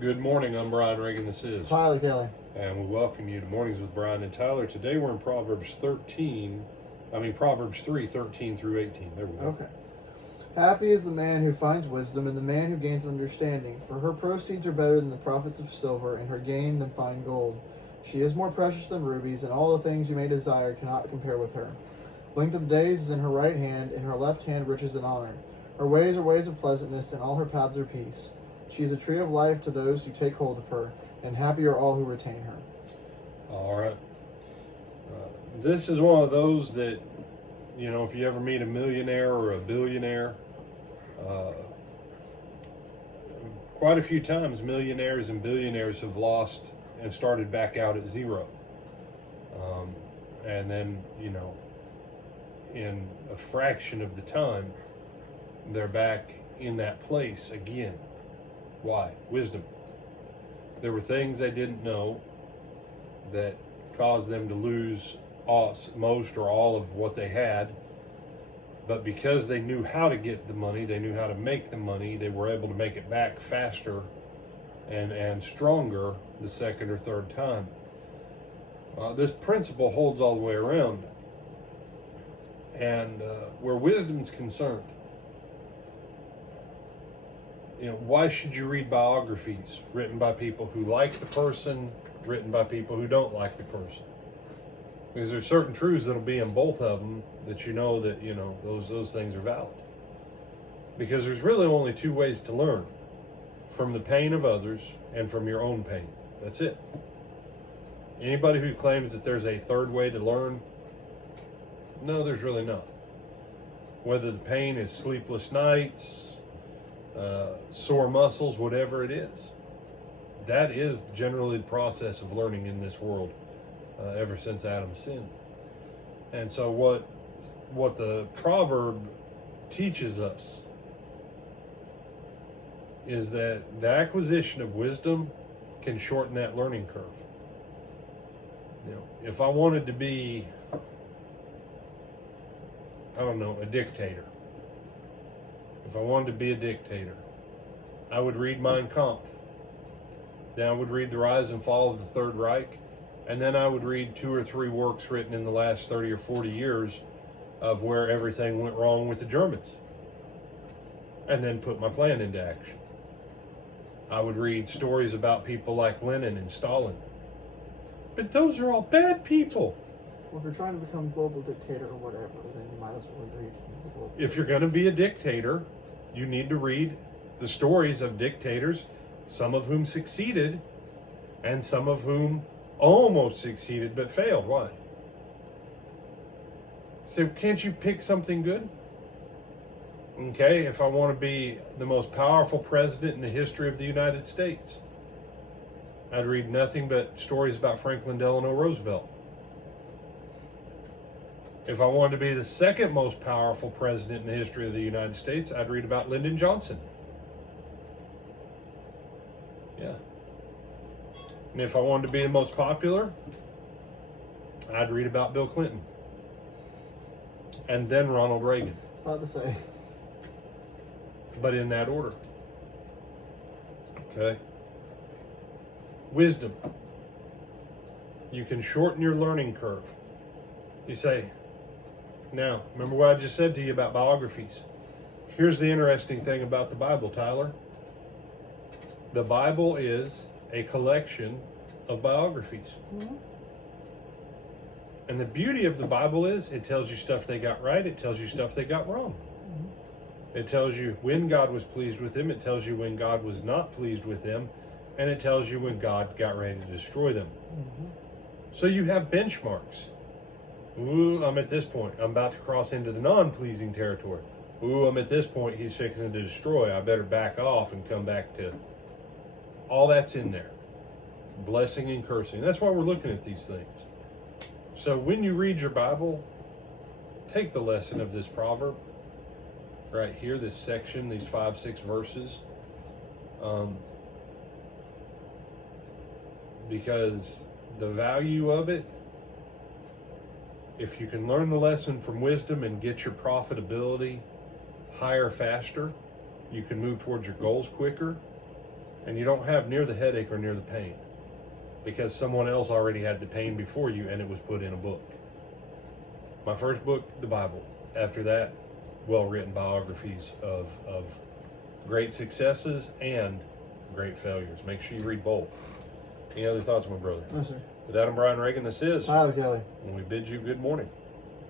Good morning, I'm Brian Reagan, this is. Tyler Kelly. And we welcome you to Mornings with Brian and Tyler. Today we're in Proverbs 3, 13 through 18. There we go. Okay. Happy is the man who finds wisdom and the man who gains understanding, for her proceeds are better than the profits of silver, and her gain than fine gold. She is more precious than rubies, and all the things you may desire cannot compare with her. Length of days is in her right hand, in her left hand riches and honor. Her ways are ways of pleasantness, and all her paths are peace. She is a tree of life to those who take hold of her, and happy are all who retain her. All right. This is one of those that, if you ever meet a millionaire or a billionaire, quite a few times millionaires and billionaires have lost and started back out at zero. And then, in a fraction of the time, they're back in that place again. Why? Wisdom. There were things they didn't know that caused them to lose most or all of what they had. But because they knew how to get the money, they knew how to make the money, they were able to make it back faster and stronger the second or third time. This principle holds all the way around. And where wisdom's concerned, why should you read biographies written by people who like the person, written by people who don't like the person? Because there's certain truths that'll be in both of them that those things are valid. Because there's really only two ways to learn: from the pain of others and from your own pain. That's it. Anybody who claims that there's a third way to learn, no, there's really not. Whether the pain is sleepless nights, sore muscles, whatever it is, that is generally the process of learning in this world ever since Adam's sin. And so what the proverb teaches us is that the acquisition of wisdom can shorten that learning curve. If I wanted to be, a dictator, if I wanted to be a dictator, I would read Mein Kampf. Then I would read The Rise and Fall of the Third Reich. And then I would read 2 or 3 works written in the last 30 or 40 years of where everything went wrong with the Germans. And then put my plan into action. I would read stories about people like Lenin and Stalin. But those are all bad people. Well, if you're trying to become global dictator or whatever, then you might as well read from the global. If you're going to be a dictator, you need to read the stories of dictators, some of whom succeeded, and some of whom almost succeeded but failed. Why? So can't you pick something good? Okay, if I want to be the most powerful president in the history of the United States, I'd read nothing but stories about Franklin Delano Roosevelt. If I wanted to be the second most powerful president in the history of the United States, I'd read about Lyndon Johnson. Yeah. And if I wanted to be the most popular, I'd read about Bill Clinton. And then Ronald Reagan. About to say. But in that order. Okay. Wisdom. You can shorten your learning curve. You say, now, remember what I just said to you about biographies. Here's the interesting thing about the Bible, Tyler. The Bible is a collection of biographies. Mm-hmm. And the beauty of the Bible is it tells you stuff they got right, it tells you stuff they got wrong. Mm-hmm. It tells you when God was pleased with them, it tells you when God was not pleased with them, and it tells you when God got ready to destroy them. Mm-hmm. So you have benchmarks. Ooh, I'm at this point. I'm about to cross into the non-pleasing territory. Ooh, I'm at this point. He's fixing to destroy. I better back off and come back to... All that's in there. Blessing and cursing. That's why we're looking at these things. So when you read your Bible, take the lesson of this proverb right here, this section, these 5-6 verses. Because the value of it, if you can learn the lesson from wisdom and get your profitability higher faster, you can move towards your goals quicker. And you don't have near the headache or near the pain because someone else already had the pain before you and it was put in a book. My first book, the Bible. After that, well-written biographies of great successes and great failures. Make sure you read both. Any other thoughts, my brother? No, sir. With that, I'm Brian Reagan. This is Tyler Kelly. when we bid you good morning.